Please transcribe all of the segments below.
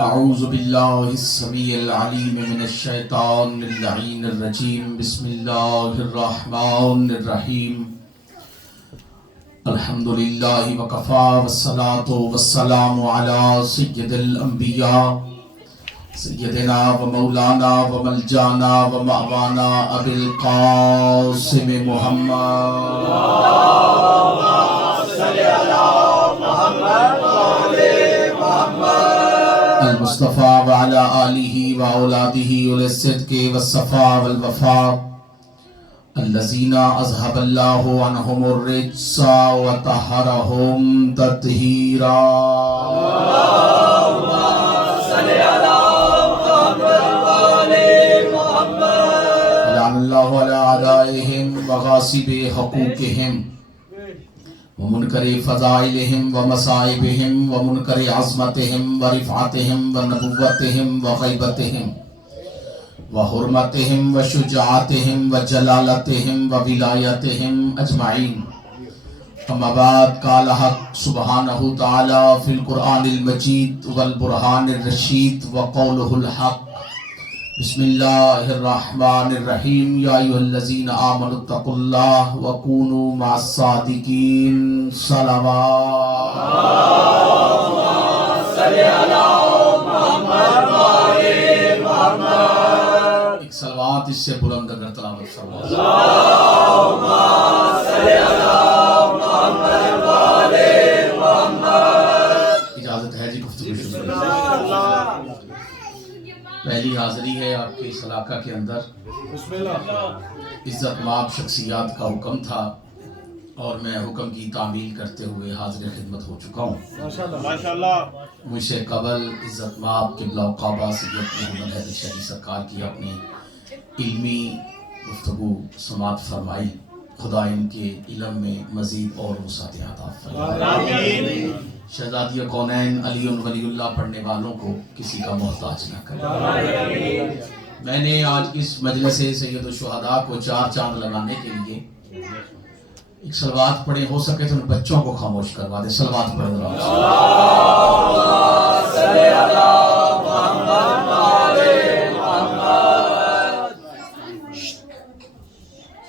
اعوذ باللہ السمیع العلیم من الشیطان اللعین الرجیم بسم اللہ الرحمن الرحیم الحمدللہ وکفا والصلاة والسلام علی سید الانبیاء سیدنا و مولانا و ملجانا و مأوانا ابی القاسم محمد المصطفى وعلى آله وأولاده وللصدق والصفاء والوفاء الذين أذهب الله عنهم الرجس وطهرهم تطهيرا اللهم صل على محمد وآل محمد لعن الله على أعدائهم وغاصب حقوقهم ومنکر فضائلہم ومصائبہم ومنکر عظمتہم ورفعتہم ونبوتہم وغیبتہم وحرمتہم وشجاعتہم وجلالتہم وولایتہم اجمعین اما بعد قال حق سبحانہ تعالی فی القرآن المجید والبرہان الرشید وقولہ الحق بسم اللہ الرحمن الرحیم یا ایھا الذین آمنوا اتقوا اللہ وکونوا مع الصادقین صلوات اللہم صل علی محمد وآل محمد ایک صلوات اس سے بلند اگر تلاوت فرمائیں اللہم صل علی محمد وآل محمد اجازت ہے جی گفتگو شروع کریں پہلی حاضری ہے آپ کے اس علاقہ کے اندر عزت مآب شخصیات کا حکم تھا اور میں حکم کی تعمیل کرتے ہوئے حاضر خدمت ہو چکا ہوں مجھ سے قبل عزت مآب قبلہ و کعبہ سید محمد حیدر شہری سرکار کی اپنی علمی گفتگو سماعت فرمائی خدا ان کے علم میں مزید اور وسعت عطا فرمائے شہزادی کونین علی ولی اللہ پڑھنے والوں کو کسی کا محتاج نہ کرے میں نے آج اس مجلس سید الشہداء کو چار چاند لگانے کے لیے ایک صلوات پڑھیں ہو سکے تو ان بچوں کو خاموش کروا دیں صلوات پڑھ رہا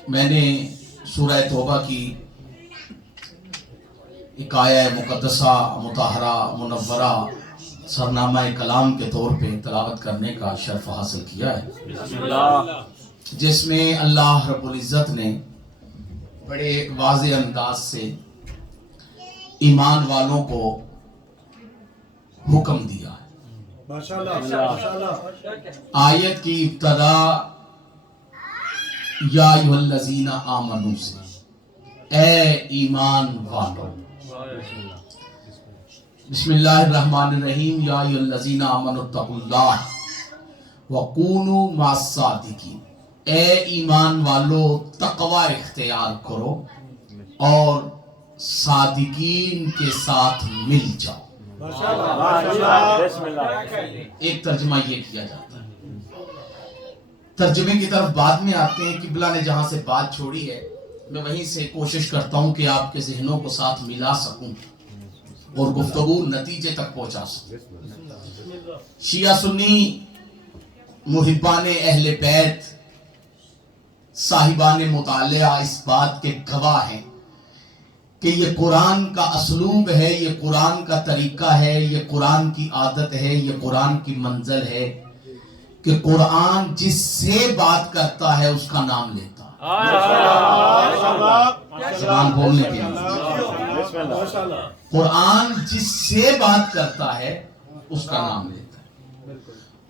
میں نے سورہ توبہ کی ایک آیہ مقدسہ مطہرہ منورہ سرنامہ کلام کے طور پہ تلاوت کرنے کا شرف حاصل کیا ہے جس میں اللہ رب العزت نے بڑے واضح انداز سے ایمان والوں کو حکم دیا ہے آیت کی ابتدا یا ایھا الذین آمنوا سے اے ایمان والوں بسم اللہ الرحمن الرحیم یا ایھا الذین آمنوا اتقوا اللہ وکونوا مع الصادقین اے ایمان والو تقوی اختیار کرو اور صادقین کے ساتھ مل جاؤ ایک ترجمہ یہ کیا جاتا ہے ترجمے کی طرف بعد میں آتے ہیں قبلہ نے جہاں سے بات چھوڑی ہے میں وہیں سے کوشش کرتا ہوں کہ آپ کے ذہنوں کو ساتھ ملا سکوں اور گفتگو نتیجے تک پہنچا سکوں شیعہ سنی محبان اہل بیت صاحبان مطالعہ اس بات کے گواہ ہیں کہ یہ قرآن کا اسلوب ہے یہ قرآن کا طریقہ ہے یہ قرآن کی عادت ہے یہ قرآن کی منزل ہے کہ قرآن جس سے بات کرتا ہے اس کا نام لیتا زبان بولنے کے لیے قرآن جس سے بات کرتا ہے اس کا نام لیتا ہے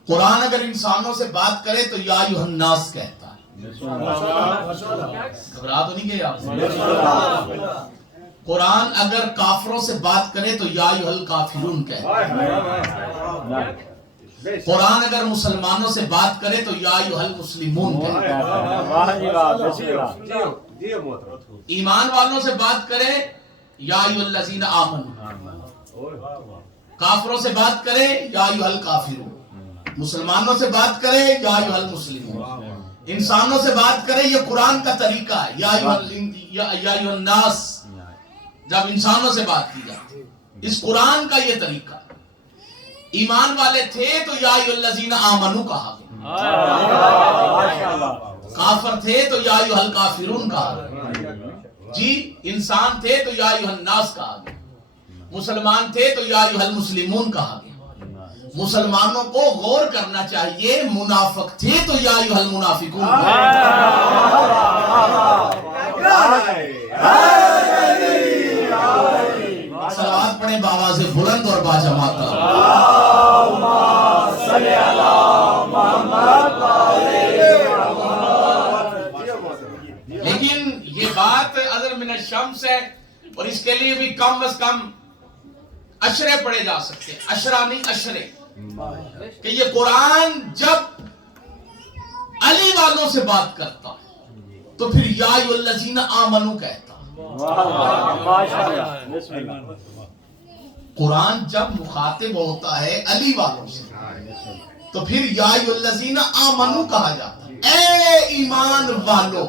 قرآن اگر انسانوں سے بات کرے تو یا ایھا الناس کہتا ہے گھبرا تو نہیں گئے آپ قرآن اگر کافروں سے بات کرے تو یا ایھا الکافرون کہتا ہے قرآن اگر مسلمانوں سے بات کرے تو یا ایھا المسلمون کہتا ہے ایمان والوں سے بات کرے یا ایھا الذین آمنوا کافروں سے بات کرے یا ایھا الکافرون مسلمانوں سے بات کرے یا ایھا المسلمون انسانوں سے بات کرے یہ قرآن کا طریقہ ہے یا ایھا الناس جب انسانوں سے بات کی جاتی ہے اس قرآن کا یہ طریقہ ایمان والے تھے تو یا ایھا الذین آمنو کہا گیا، کافر تھے تو یا ایھا الکافرون کہا گیا، جی انسان تھے تو یا ایھا الناس کہا گیا، مسلمان تھے تو یا ایھا المسلمون کہا گیا۔ مسلمانوں کو غور کرنا چاہیے، منافق تھے تو یا ایھا المنافقون کہا گیا۔ صلوات پڑھیں بابا سے بلند اور باجماعت۔ لیکن یہ بات اذر من الشمس ہے، اور اس کے لیے بھی کم از کم اشرے پڑھے جا سکتے ہیں، اشرا نہیں اشرے، کہ یہ قرآن جب علی والوں سے بات کرتا تو پھر یا ایھا الذین آمنو کہتا۔ قرآن جب مخاطب ہوتا ہے علی والوں سے تو پھر یا ایھا الذین آمنو کہا جاتا، اے ایمان والو۔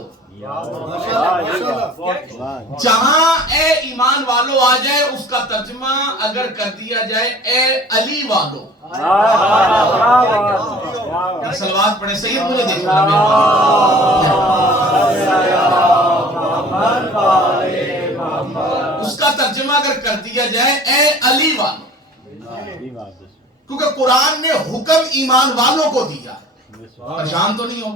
جہاں اے ایمان والو آ جائے اس کا ترجمہ اگر کر دیا جائے اے علی والو۔ صلوات پڑھیں، سید مجھے دیکھنا اس کا ترجمہ اگر کر دیا جائے اے علی والو، کیونکہ قرآن نے حکم ایمان والوں کو دیا۔ پریشان تو نہیں ہو؟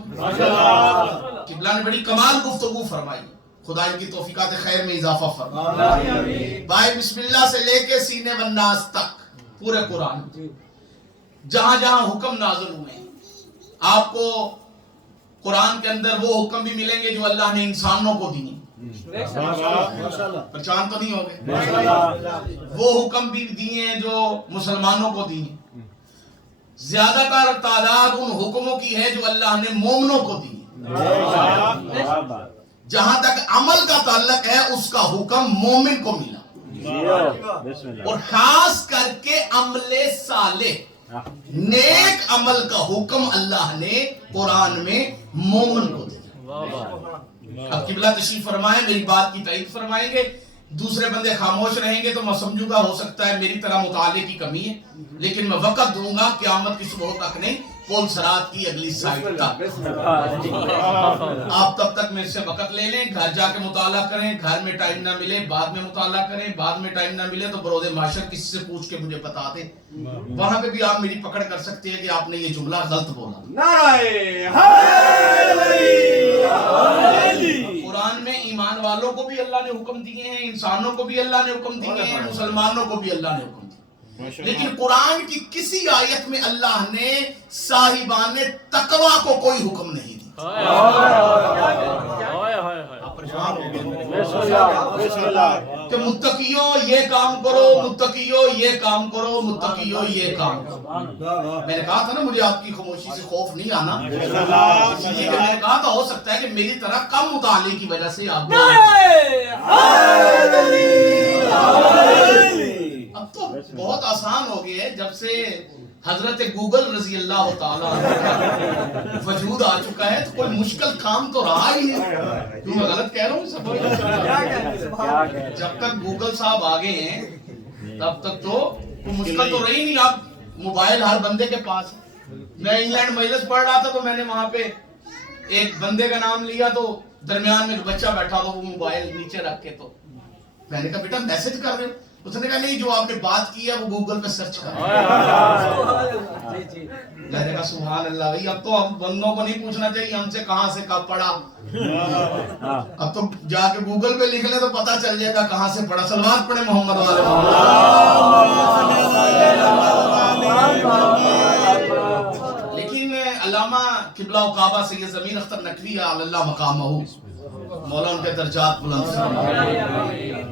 قبلہ نے بڑی کمال گفتگو فرمائی، خدا ان کی توفیقات خیر میں اضافہ فرمائے۔ بائے بسم اللہ سے لے کے سینے والناس تک پورے قرآن جہاں جہاں حکم نازل ہوئے آپ کو قرآن کے اندر وہ حکم بھی ملیں گے جو اللہ نے انسانوں کو دیے۔ پہچان تو نہیں ہوگے؟ وہ حکم بھی دیے ہیں جو مسلمانوں کو دیے۔ زیادہ تر تعداد ان حکموں کی ہے جو اللہ نے مومنوں کو دی۔ جہاں تک عمل کا تعلق ہے اس کا حکم مومن کو ملا، اور خاص کر کے عمل صالح نیک عمل کا حکم اللہ نے قرآن میں مومن کو دیا۔ اب قبلہ تشریف فرمائیں، میری بات کی تائید فرمائیں گے، دوسرے بندے خاموش رہیں گے تو میں سمجھوں گا ہو سکتا ہے میری طرح مطالعے کی کمی ہے، لیکن میں وقت دوں گا قیامت کی صبح تک نہیں، پول سرات کی اگلی سائٹ تک۔ آپ تب تک میرے سے وقت لے لیں، گھر جا کے مطالعہ کریں، گھر میں ٹائم نہ ملے بعد میں مطالعہ کریں، بعد میں ٹائم نہ ملے تو برود معاشر کسی سے پوچھ کے مجھے بتا دیں، وہاں پہ بھی آپ میری پکڑ کر سکتے ہیں کہ آپ نے یہ جملہ غلط بولا۔ قرآن میں ایمان والوں کو بھی اللہ نے حکم دیے ہیں، انسانوں کو بھی اللہ نے حکم دیے ہیں، مسلمانوں کو بھی اللہ نے حکم دیے، لیکن قرآن کی کسی آیت میں اللہ نے صاحبان تقوی کو کوئی حکم نہیں دیا۔ کہ متقیوں یہ کام کرو، متقیوں یہ کام کرو، متقیوں یہ کام کرو۔ میں نے کہا تھا نا مجھے آپ کی خاموشی سے خوف نہیں آنا، اس لیے کہ میں نے کہا تھا ہو سکتا ہے کہ میری طرح کم مطالعے کی وجہ سے آپ اب تو بہت آسان ہو گیا ہے، جب سے حضرت گوگل رضی اللہ تعالیٰ وجود آ چکا ہے تو کوئی مشکل کام تو رہا ہی نہیں۔ کیوں میں غلط کہہ رہا ہوں؟ جب تک گوگل صاحب آگے ہیں تب تک تو مشکل تو رہی نہیں۔ اب موبائل ہر بندے کے پاس ہے۔ میں انگلینڈ مجلس پڑھ رہا تھا تو میں نے وہاں پہ ایک بندے کا نام لیا تو درمیان میں ایک بچہ بیٹھا تھا، وہ موبائل نیچے رکھ کے، تو میں نے کہا بیٹا میسج کر رہے ہو؟ اس نے کہا نہیں، جو آپ نے بات کی ہے وہ گوگل پہ سرچ کر۔ میں نے کہا سبحان اللہ بھائی، اب تو ہم بندوں کو نہیں پوچھنا چاہیے ہم سے کہاں سے کب پڑھا، اب تو جا کے گوگل پہ لکھ لیں تو پتہ چل جائے گا کہاں سے پڑھا۔ صلوات پڑھیں محمد والے۔ لیکن علامہ قبلہ و کعبہ سید ضمیر اختر نقوی علی اللہ مقامہ، مولا ان کے درجات بلند فرمائے۔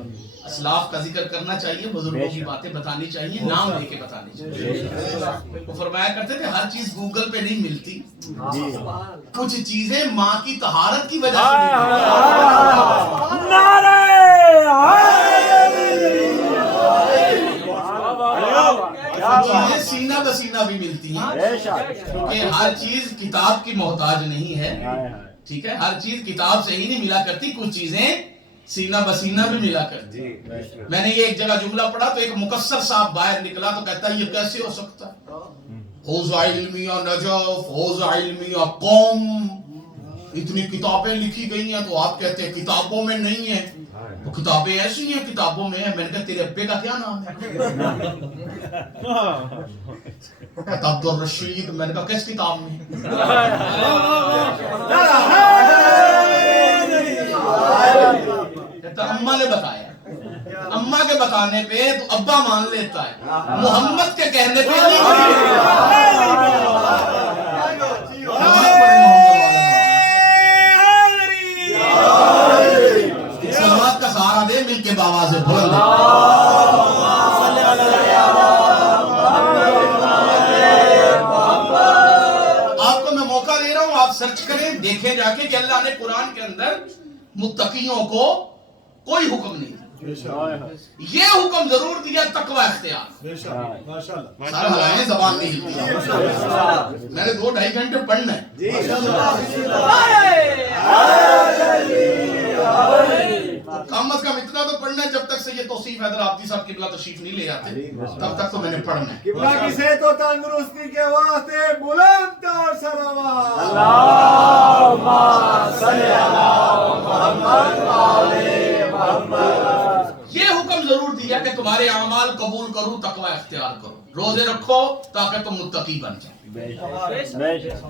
اسلاف کا ذکر کرنا چاہیے، بزرگوں کی باتیں بتانی چاہیے، نام لے کے بتانی چاہیے۔ وہ فرمایا کرتے تھے ہر چیز گوگل پہ نہیں ملتی، کچھ چیزیں ماں کی طہارت کی وجہ سے چیزیں سینہ بسینہ بھی ملتی ہیں، کیونکہ ہر چیز کتاب کی محتاج نہیں ہے، ٹھیک ہے، ہر چیز کتاب سے ہی نہیں ملا کرتی، کچھ چیزیں सीना बसीना भी मिला करती। मैंने ये एक जगह जुमला पढ़ा तो एक मुकस्सर साहब बाहर निकला तो कहता है ये कैसे हो सकता है, हौज़ा इल्मिया नजफ, हौज़ा इल्मिया कौम, इतनी किताबें लिखी गई हैं तो आप कहते हैं किताबों में नहीं है, तो किताबें ऐसी हैं किताबों में है। मैंने कहा तेरे अब्बे का क्या नाम है? कहता अब्दुल रशीद। मैंने कहा किस किताब में? कहता अम्मा ने बताया। अम्मा के बताने पे तो अब्बा मान लेता है, मोहम्मद के कहने पे नहीं। समाज का सहारा दे मिलके बाबा से बोल। आपको मैं मौका दे रहा हूं, आप सर्च करें, देखें जाके कि अल्लाह ने कुरान के अंदर मुत्तकियों को कोई हुक्म नहीं, ये हुक्म जरूर दिया तकवा इख्तियार। सारा हलाएं जबान नहीं हिलती। मैंने 2-2.5 घंटे पढ़ना है। कम अज कम इतना तो पढ़ना है जब तक से ये तौसीफ हैदर आबदी साहब किबला तशरीफ नहीं ले आते तब तक तो मैंने पढ़ना है। किबला की सेहत और तंदुरुस्ती के वास्ते बुलंद और सलावत। अल्लाहुम्मा सल्ली अला मुहम्मद व आले मुहम्मद। ये हुक्म जरूर दिया कि तुम्हारे अमाल कबूल करूं, तकवा इख्तियार करो, रोजे रखो ताकि तुम मुत्तकी बन जाओ।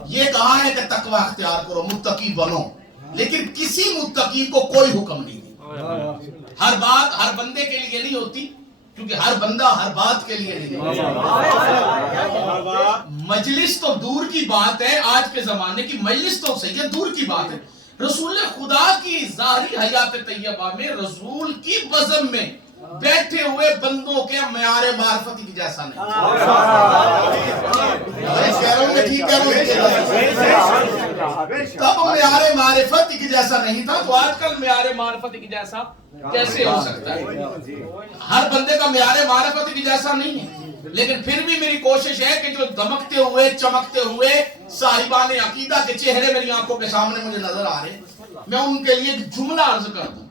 ये कहा है कि तकवा इख्तियार करो, मुत्तकी बनो, लेकिन किसी मुत्तकी को कोई हुक्म नहीं दिया। हर बात हर बंदे के लिए नहीं होती, क्योंकि हर बंदा हर बात के लिए नहीं। मजलिस तो दूर की बात है, आज के जमाने की मजलिस तो सही है, दूर की बात है। रसूल खुदा की ज़ाहिरी हयात तैयबा में, रसूल की बज़म में बैठे हुए बंदों के म्यारे मार्फत की जैसा नहीं। ठीक कह रहा हूं। तब म्यारे मारिफत की जैसा नहीं था, तो आजकल म्यारे मारिफत की जैसा कैसे हो सकता है? हर बंदे का म्यारे मारिफत की जैसा नहीं है, लेकिन फिर भी मेरी कोशिश है कि जो दमकते हुए चमकते हुए साहिबान अकीदा के चेहरे मेरी आंखों के सामने मुझे नजर आ रहे, मैं उनके लिए एक जुमला अर्ज कर दूं,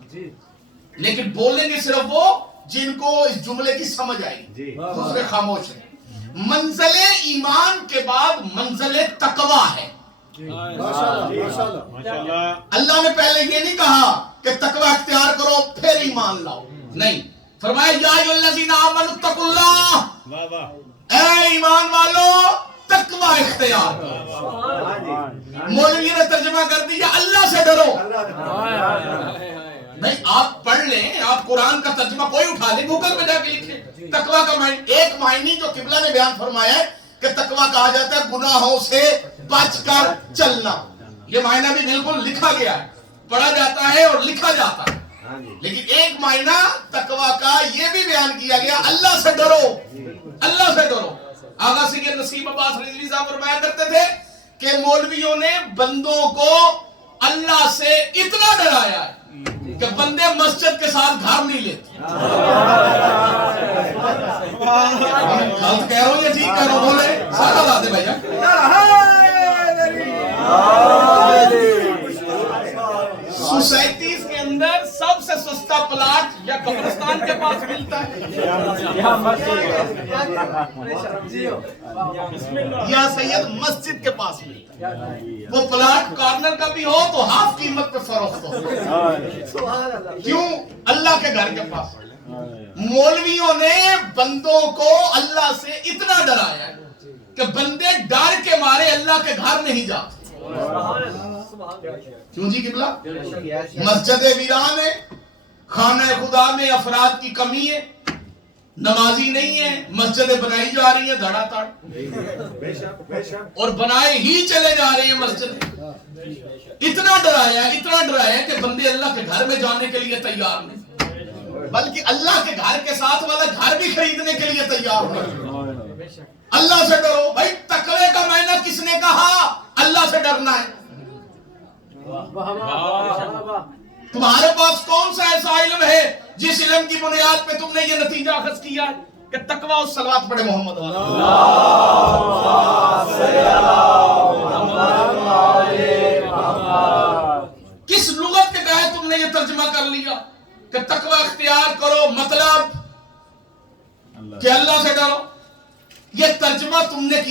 लेकिन बोलेंगे सिर्फ वो जिनको इस जुमले की समझ आएगी, दूसरे खामोश है। मंजिले ईमान के बाद मंजिले तकवा है। अल्लाह ने पहले ये नहीं कहा कि तकवा इख्तियार करो फिर ईमान लाओ, नहीं, फरमाया या अय्युहल्लज़ीना आमनु तकुल्लाह, ऐ ईमान वालों तकवा इख्तियार करो। मौलवी ने तर्जुमा कर दिया अल्लाह से डरो। नहीं, आप पढ़ लें, आप कुरान का तर्जुमा कोई उठा ले, गूगल पे जाके लिखे तकवा का मायने। एक मायने जो किबला ने बयान फरमाया है कि तकवा कहा जाता है गुनाहों से बचकर चलना। ये मायना भी बिल्कुल लिखा गया है, पढ़ा जाता है और लिखा जाता है। लेकिन एक मायना तकवा का ये भी बयान किया गया अल्लाह से डरो, अल्लाह से डरो। आगा सैयद नसीब अब्बास रिजवी साहब फरमाया करते थे कि मौलवियों ने बंदों को अल्लाह से इतना डराया है कि बंदे मस्जिद के साथ घर नहीं लेते। गलत कह रहा हूं या ठीक कह रहा हूं? बोले सारा ला दे भैया। सोसाइटीज के अंदर सबसे सस्ता प्लाट या कब्रिस्तान के पास मिलता है या सैयद मस्जिद के पास मिलता है। वो प्लाट कॉर्नर का भी हो तो हाफ कीमत पे फरोख्त हो। क्यों? अल्लाह के घर के पास। मौलवियों ने बंदों को अल्लाह से इतना डराया कि बंदे डर के मारे अल्लाह के घर नहीं जाते। क्यों जी किबला? मस्जिद वीरान है, खाना खुदा में अफराद की कमी है, नमाजी नहीं है, मस्जिदें बनाई जा रही है धड़ाधड़ और बनाए ही चले जा रहे हैं मस्जिद। इतना डराया कि बंदे अल्लाह के घर में जाने के लिए तैयार नहीं, बल्कि अल्लाह के घर के साथ वाला घर भी खरीदने के लिए तैयार नहीं। अल्लाह से डरो भाई। तकवे का मायना किसने कहा? अल्लाह से डरना है। तुम्हारे पास कौन सा ऐसा इल्म है जिस इल्म की बुनियाद पे तुमने ये नतीजा अखज़ किया कि तकवा उस सलावत पढ़े मोहम्मद किस लुगत के तहत तुमने ये तर्जुमा कर लिया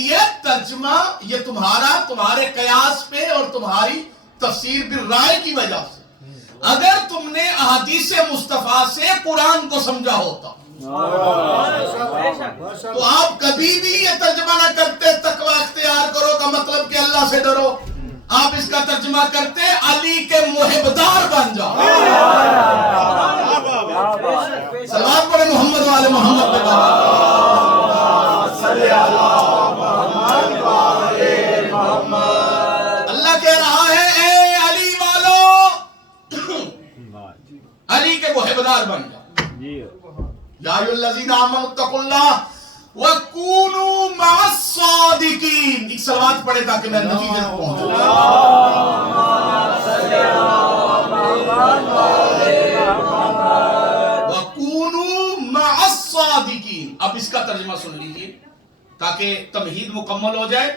لیے ترجمہ یہ تمہارے قیاس پہ اور تمہاری تفسیر بالرائے کی وجہ سے. اگر تم نے احادیث مصطفیٰ سے قرآن کو سمجھا ہوتا تو آپ کبھی بھی یہ ترجمہ نہ کرتے تقوی اختیار کرو کا مطلب کہ اللہ سے ڈرو. آپ اس کا ترجمہ کرتے علی کے محبدار بن جاؤ. سلام پڑھے محمد والے محمد پہ. اللہ کہہ رہا ہے اے علی والو علی کے محبدار بن جاؤ. یا ایھا الذین آمنوا اتقوا اللہ وَكُونُوا مَعَ الصَّادِقِينَ. ایک صلوات پڑھے تاکہ میں نتیجے تک پہنچوں. وَكُونُوا مَعَ الصَّادِقِينَ. اب اس کا ترجمہ سن لیجئے تاکہ تمہید مکمل ہو جائے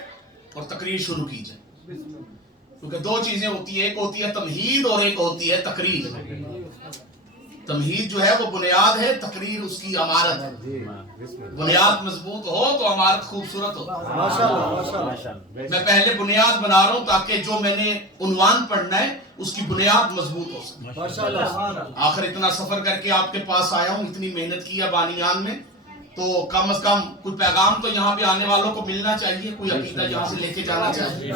اور تقریر شروع کی جائے. کیونکہ دو چیزیں ہوتی ہیں، ایک ہوتی ہے تمہید اور ایک ہوتی ہے تقریر. تمہید جو ہے وہ بنیاد ہے، تقریر اس کی عمارت ہے. بنیاد مضبوط ہو تو عمارت خوبصورت ہو. میں پہلے بنیاد بنا رہا ہوں تاکہ جو میں نے عنوان پڑھنا ہے اس کی بنیاد مضبوط ہو سکے. آخر اتنا سفر کر کے آپ کے پاس آیا ہوں، اتنی محنت کی ہے بانیان میں، تو کم از کم کوئی پیغام تو یہاں پہ آنے والوں کو ملنا چاہیے، کوئی عقیدہ یہاں سے لے کے جانا چاہیے.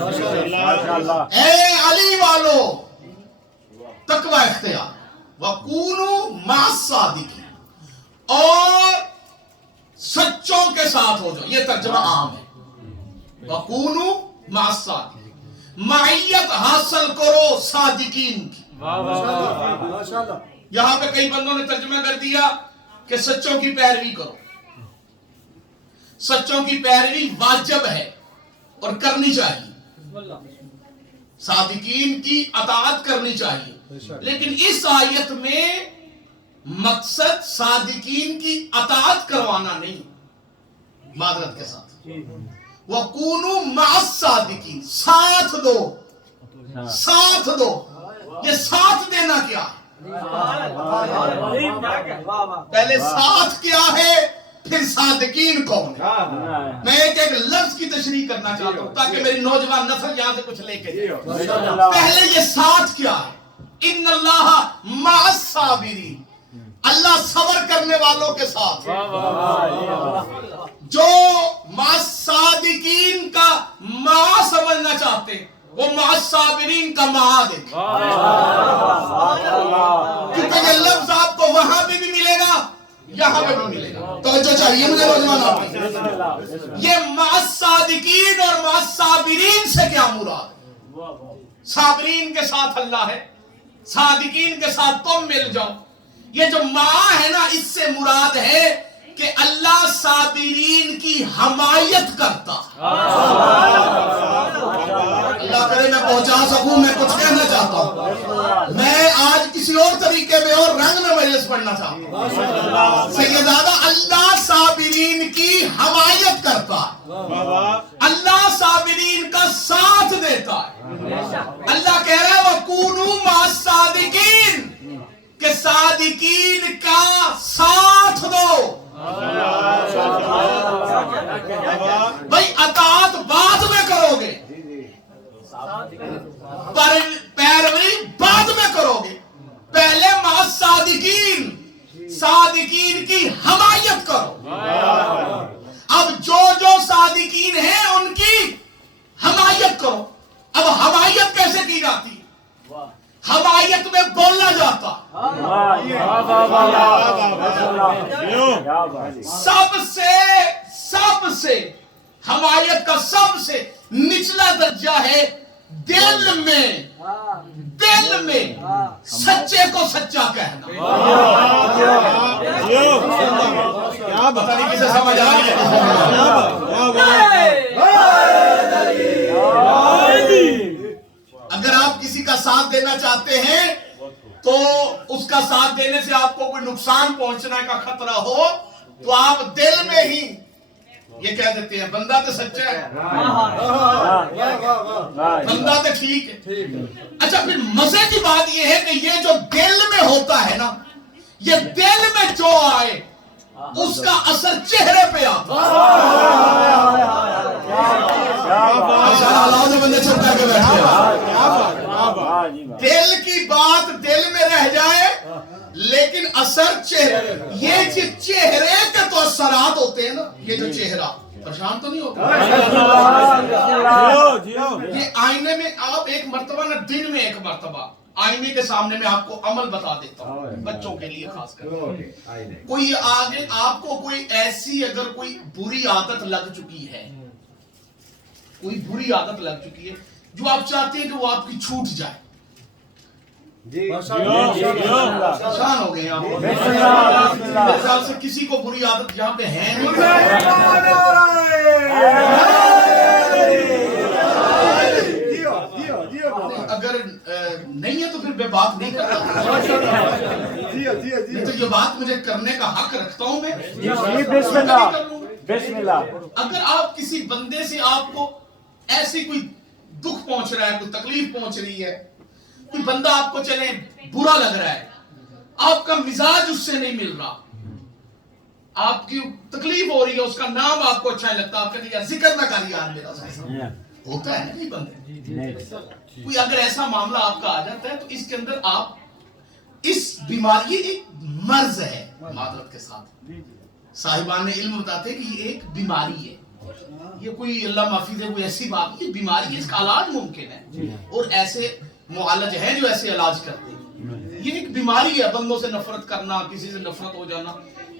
اے علی والو تقوی اختیار وَكُونُوا مَعَ الصَّادِقِينَ، اور سچوں کے ساتھ ہو جاؤ. یہ ترجمہ عام ہے. وَكُونُوا مَعَ الصَّادِقِينَ، معیت حاصل کرو صادقین کی. یہاں پہ کئی بندوں نے ترجمہ کر دیا کہ سچوں کی پیروی کرو. سچوں کی پیروی واجب ہے اور کرنی چاہیے. صادقین کی اطاعت کرنی چاہیے. لیکن اس آیت میں مقصد صادقین کی اطاعت کروانا نہیں. معذرت کے ساتھ وَكُونُوا مَعَ الصَّادِقِينَ، ساتھ دو. ساتھ دو، یہ ساتھ دینا کیا ہے؟ پہلے ساتھ کیا ہے پھر صادقین کون ہے. میں ایک لفظ کی تشریح کرنا چاہتا ہوں تاکہ میری نوجوان نسل یہاں سے کچھ لے کے جائے. پہلے یہ ساتھ کیا ہے؟ ان اللہ مع الصابرین، اللہ صبر کرنے والوں کے ساتھ. جو مع الصادقین کا مع سمجھنا چاہتے ہیں وہ مع الصابرین کا معاد ہے. کیونکہ یہ لفظ آپ کو وہاں پہ بھی ملے گا یہاں پہ بھی ملے گا. توجہ چاہیے مجھے نوجوان آپ. یہ مع الصادقین اور مع الصابرین سے کیا مراد ہے؟ صابرین کے ساتھ اللہ ہے، صادقین کے ساتھ تم مل جاؤ. یہ جو مع ہے نا، اس سے مراد ہے کہ اللہ صابرین کی حمایت کرتا. اللہ کرے میں پہنچا سکوں. میں کچھ کہنا چاہتا ہوں. میں آج کسی اور طریقے میں اور رنگ میں مجلس پڑھنا چاہتا ہوں. سیدادہ اللہ صابرین کی حمایت کرتا ہے، اللہ صابرین کا ساتھ دیتا ہے. اللہ کہہ رہا ہے وَكُونُوا مَعَ الصَّادِقِينَ، کہ صادقین کا ساتھ دو. بھائی اطاعت بعد میں کرو گے، پیروی بعد میں کرو گے. پہلے مع الصادقین، صادقین کی حمایت کرو. اب جو صادقین ہیں ان کی حمایت کرو. اب حمایت کیسے کی جاتی ہے؟ حمایت میں بولنا جاتا. سب سے حمایت کا سب سے نچلا درجہ ہے دل میں سچے کو سچا کہنا. پتہ نہیں کسے سمجھ آ رہی ہے. اگر آپ کسی کا ساتھ دینا چاہتے ہیں تو اس کا ساتھ دینے سے آپ کو کوئی نقصان پہنچنے کا خطرہ ہو تو آپ دل میں ہی یہ کہہ دیتے ہیں بندہ تو سچا ہے، بندہ تو ٹھیک ہے. اچھا پھر مزے کی بات یہ ہے کہ یہ جو دل میں ہوتا ہے نا، یہ دل میں جو آئے اس کا اثر چہرے پہ آتا ہے. हालात में बंदे चुप करके बैठे दिल की बात दिल में रह जाए लेकिन असर चेहरे, ये जो चेहरे के तो असरात होते हैं ना, ये जो चेहरा परेशान तो नहीं होता, ये आईने में आप एक मर्तबा ना, दिन में एक मर्तबा आईने के सामने में आपको अमल बता देता हूँ, बच्चों के लिए खास कर। कोई आगे आपको कोई ऐसी अगर कोई बुरी आदत लग चुकी है, कोई बुरी आदत लग चुकी है जो आप चाहते हैं कि वो आपकी छूट जाए, परेशान हो गए आप, मेरे ख्याल से किसी को बुरी आदत यहाँ पे है नहीं। अगर नहीं है तो फिर मैं बात नहीं करता, नहीं तो ये बात मुझे करने का हक रखता हूँ मैं। अगर आप किसी बंदे से आपको ऐसी कोई दुख पहुंच रहा है, कोई तकलीफ पहुंच रही है, कोई बंदा आपको चले बुरा लग रहा है, आपका मिजाज उससे नहीं मिल रहा, आपकी तकलीफ हो रही है, उसका नाम आपको अच्छा नहीं लगता, आप कहते हैं जिक्र ना कर यार मेरा सा, होता है ना कई बंदे, कोई अगर ऐसा मामला आपका आ जाता है तो इसके अंदर आप इस बीमारी, ये एक मर्ज है, मादरत के साथ साहिबान ने इल्म बताते हैं कि ये एक बीमारी है, ये कोई अल्लाह माफी दे कोई ऐसी बात नहीं, बीमारी है, इसका इलाज मुमकिन है और ऐसे मुआलज हैं जो ऐसे इलाज करते हैं। ये एक बीमारी है, बंदों से नफरत करना, किसी से नफरत हो जाना,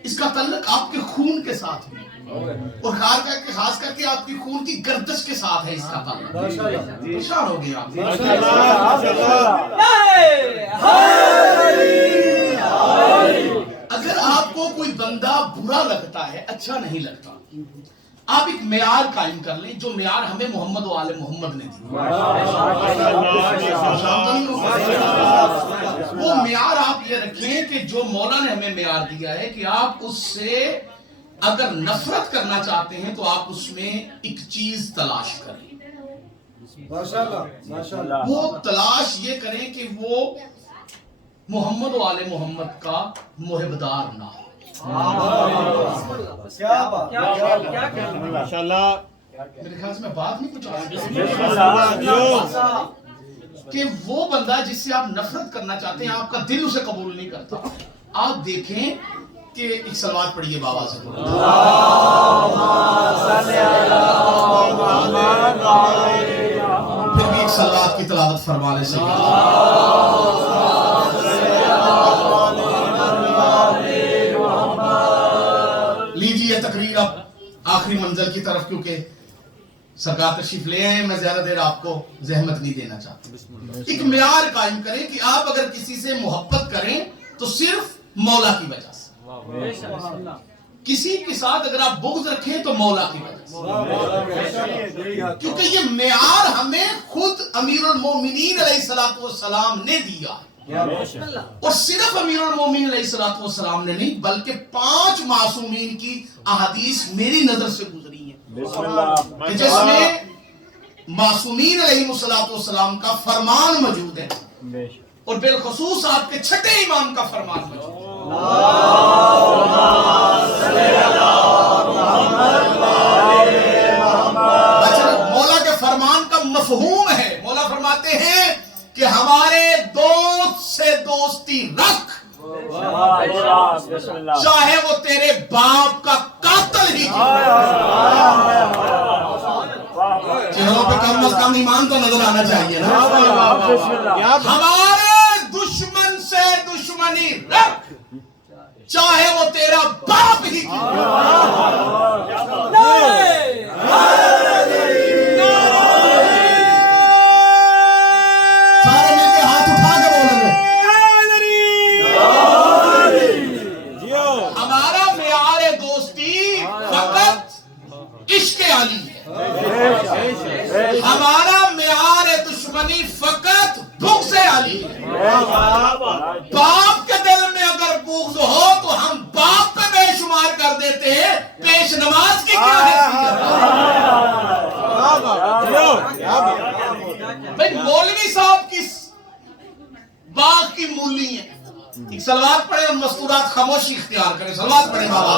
इसका तल्लुक आपके खून के साथ है और खास करके आपकी खून की गर्दिश के साथ है इसका तल्लुक। परेशान हो गए आप। अगर आपको कोई बंदा बुरा लगता है, अच्छा नहीं लगता, आप एक मेयार कायम कर लें जो मेयार हमें मोहम्मद व आले मोहम्मद ने दी। वो मेयार आप ये रखें कि जो मौला ने हमें मेयार दिया है कि आप उससे अगर नफरत करना चाहते हैं तो आप उसमें एक चीज तलाश करें। माशाअल्लाह। वो तलाश ये करें कि वो मोहम्मद व आले मोहम्मद का मुहिब्बदार ना हो। माशाअल्लाह। मेरे ख्याल से मैं बात नहीं पहुंचा कि वो बंदा जिससे आप नफरत करना चाहते हैं, आपका दिल उसे कबूल नहीं करता, आप देखें कि एक सलवात पढ़िए बाबा से, फिर भी एक सलवात की तिलावत फरमाने से लीजिए तकरीर अब आखिरी मंजिल की तरफ, क्योंकि सरकार तशरीफ ले आए, मैं ज्यादा देर आपको जहमत नहीं देना चाहता। एक मियार कायम करें कि आप अगर किसी से मोहब्बत करें तो सिर्फ मौला की वजह से, किसी के साथ अगर आप बुग़्ज़ रखें तो मौला की वजह से, क्योंकि ये मियार हमें खुद अमीरुल मोमिनीन अलैहिस्सलातु वस्सलाम ने दिया है। और सिर्फ अमीरुल मोमिनीन अलैहिस्सलातु वस्सलाम ने नहीं बल्कि 5 मासूमीन की अहादीस मेरी नजर से गुजरी हैं जिसमें मासूमीन अलैहिस्सलातु वस्सलाम का फरमान मौजूद है और बिलखुसूस आपके छठे इमाम का फरमान मौजूद है। मौला के फरमान का मफहूम है, मौला फरमाते हैं कि हमारे दोस्त से दोस्ती रख, चाहे वो तेरे बाप का कातिल ही चेहरों पे कम अज कम ईमान तो नजर आना चाहिए ना। हमारे दुश्मन से दुश्मनी रख, चाहे वो तेरा बाप ही सारे मिलके हाथ उठा के बोलेंगे। हमारा मेयार दोस्ती फकत इश्क अली है, हमारा मेयार दुश्मनी फकत बुग़्ज़ अली है। बाप के दिल में अगर बुग़्ज़ हो तो हम बाप पे बेशुमार कर देते हैं, पेश नमाज की क्या हैसियत। भाई मौलवी साहब की बाग की मूली है, एक सलवात पढ़े और मस्तूरात खामोशी इख्तियार करें। सलवात पढ़े बाबा।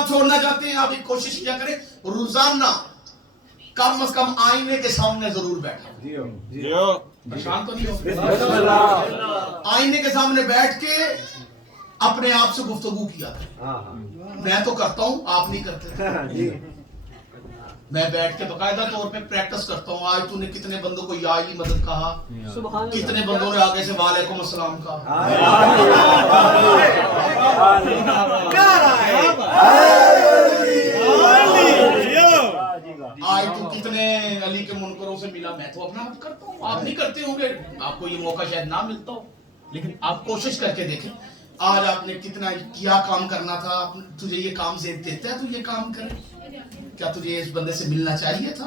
आप छोड़ना चाहते हैं, आप एक कोशिश किया करें, रोजाना कम से कम आईने के सामने जरूर बैठा। परेशान तो नहीं हो? आईने के सामने बैठ के अपने आप से गुफ्तगू किया करें। मैं तो करता हूं, आप नहीं करते। मैं बैठ के बाकायदा तौर पे प्रैक्टिस करता हूँ। आज तूने कितने बंदों को या अली मदद कहा, कितने बंदों ने आगे से वालेकुम अस्सलाम कहा, आज तू कितने अली के मुनकरों से मिला। मैं तो अपना मत करता हूँ, आप नहीं करते होंगे, आपको ये मौका शायद ना मिलता हो, लेकिन आप कोशिश करके देखें। आज आपने कितना क्या काम करना था, तुझे ये काम से देता है, तू ये काम करे। क्या तुझे इस बंदे से मिलना चाहिए था,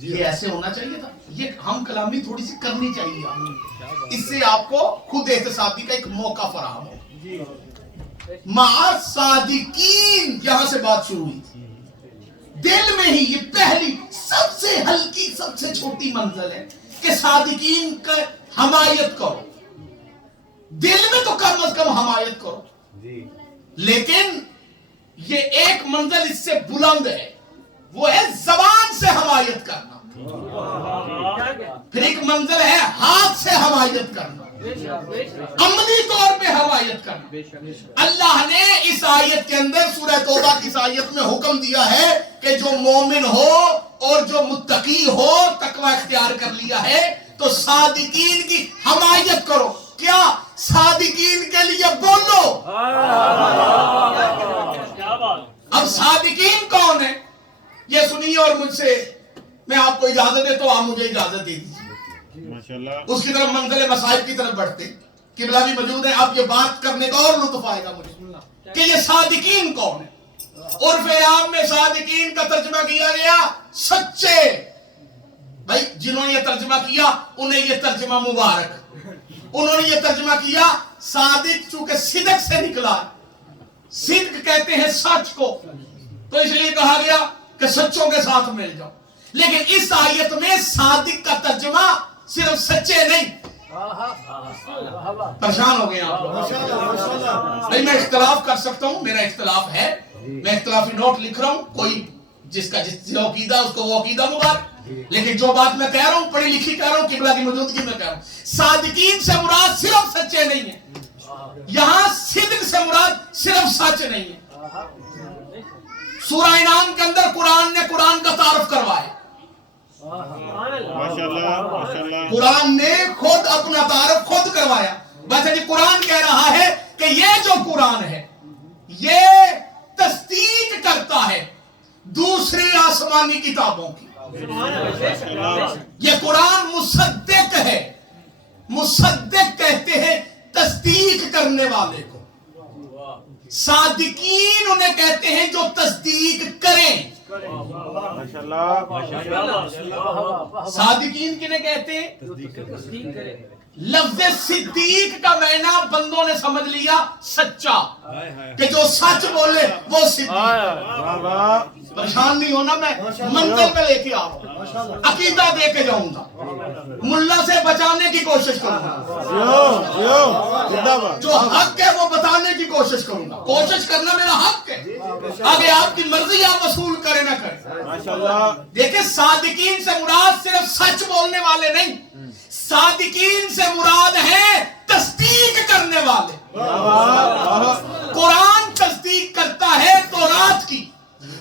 ये ऐसे होना चाहिए था, ये हम कलामी थोड़ी सी करनी चाहिए आपको। इससे आपको खुद एहतसाबी का एक मौका फराहम हो। मा सादिकीन, यहां से बात शुरू हुई थी। दिल में ही ये पहली सबसे हल्की सबसे छोटी मंजिल है कि सादिकीन का हमायत करो। दिल में तो कम से कम हमायत करो, लेकिन ये एक मंजिल इससे बुलंद है, वो है जबान से हमायत करना। फिर एक मंजिल है हाथ से हमायत करना, अमली तौर पे हमायत करना। अल्लाह ने इस आयत के अंदर सूरह तौबा की इस आयत में हुक्म दिया है कि जो मोमिन हो और जो मुत्तकी हो, तकवा इख्तियार कर लिया है, तो सादिकीन की हमायत करो। क्या सादिकीन के लिए बोलो। अब सादिकीन कौन है ये सुनिए, और मुझसे मैं आपको इजाजत दे तो आप मुझे इजाजत दे दीजिए। माशाल्लाह। उसकी तरफ मंजिल मसाइब की तरफ बढ़ते, किबला भी मौजूद है, अब ये बात करने का और लुत्फ आएगा मुझे कि ये सादिकीन कौन है। उर्फ़े आम में सादिकीन का तर्जुमा किया गया सच्चे। भाई जिन्होंने ये तर्जुमा किया उन्हें ये तर्जुमा मुबारक। उन्होंने ये तर्जुमा किया सादिक, चूंकि सिदक से निकला, सिद्क कहते हैं सच को, तो इसलिए कहा गया कि सच्चों के साथ मिल जाओ। लेकिन इस आयत में सादिक का तर्जुमा सिर्फ सच्चे नहीं। परेशान हो गए आप लोग। मैं इख्तिलाफ कर सकता हूं, मेरा इख्तिलाफ है, मैं इख्तिलाफी नोट लिख रहा हूं, कोई जिसका जिसका अकीदा उसको वो अकीदा मुबारक। लेकिन जो बात मैं कह रहा हूं पढ़ी लिखी कह रहा हूं, किबला की मौजूदगी में कह रहा हूं। सादिकीन से मुराद सिर्फ सच्चे नहीं है, यहां सिद्क से मुराद सिर्फ सच नहीं है। सूरह इनाम के अंदर कुरान ने कुरान का तारुफ करवाया। माशाल्लाह, माशाल्लाह। कुरान ने खुद अपना तारुफ खुद करवाया। बस जी कुरान कह रहा है कि ये जो कुरान है ये तस्दीक करता है दूसरी आसमानी किताबों की। ये कुरान मुसद्दिक है। मुसद्दिक कहते हैं तस्दीक करने वाले को। सादिकीन उन्हें कहते हैं जो तस्दीक करें। सादिकीन किन्हें कहते हैं? लफ्ज़ सिद्दीक का मायना बंदों ने समझ लिया सच्चा, कि जो सच बोले वो सिद्दीक। परेशान नहीं होना, मैं मंजिल में लेके आ रहा हूं, अकीदा दे के जाऊंगा, मुल्ला से बचाने की कोशिश करूंगा, जो हक है वो बताने की कोशिश करूंगा। कोशिश करना मेरा हक है, आगे आपकी मर्जी आप वसूल करें ना करें। माशाल्लाह। देखिए सादिकीन से मुराद सिर्फ सच बोलने वाले नहीं, सादिकीन से मुराद है तस्दीक करने वाले। कुरान तस्दीक करता है तौरात की,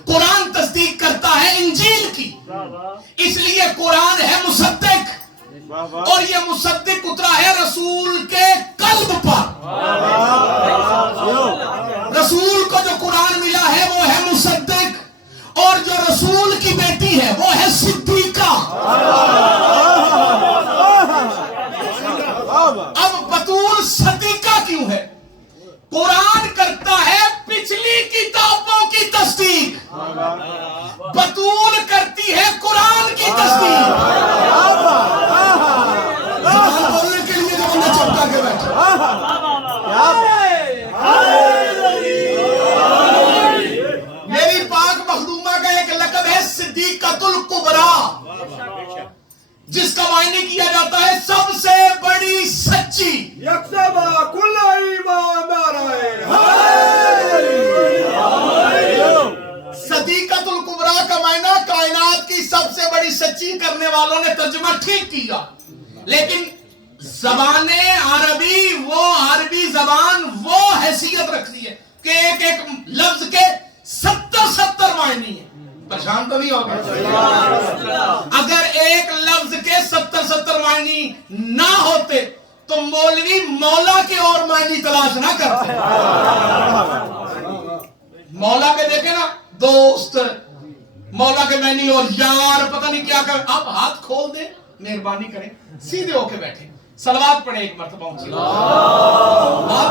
कुरान तस्दीक करता है इंजील की, इसलिए कुरान है मुसद्दिक। और ये मुसद्दिक उतरा है रसूल के कल्ब पर। रसूल को जो कुरान मिला है वो है मुसद्दिक, और जो रसूल की बेटी है वो है सिद्दीका। अब बतूल सदीका क्यों है? कुरान करता है पिछली किताबों की तस्दीक, बतूल करती है कुरान की तस्दीक। बोलने के लिए जो बंदा चौंका के बैठा। मेरी पाक मखदूमा का एक लक़ब है सिद्दीक़तुल कुबरा, जिसका मायने किया जाता है सबसे बड़ी सच्ची। यकसबा कुल ईमान सबसे बड़ी सच्ची करने वालों ने तर्जुमा ठीक किया, लेकिन ज़बाने अरबी, वो अरबी ज़बान वो हैसियत रखती है कि एक एक लफ्ज के 70 मायने हैं। परेशान तो नहीं होगा? अगर एक लफ्ज के 70 मायने ना होते तो मौलवी मौला के और मायने तलाश ना करते। मौला के देखे ना, दोस्त, मौला के मैनी और यार, पता नहीं क्या कर। आप हाथ खोल दे, मेहरबानी करें, सीधे होके बैठे, सलवात पढ़े एक मरतबा। हाथ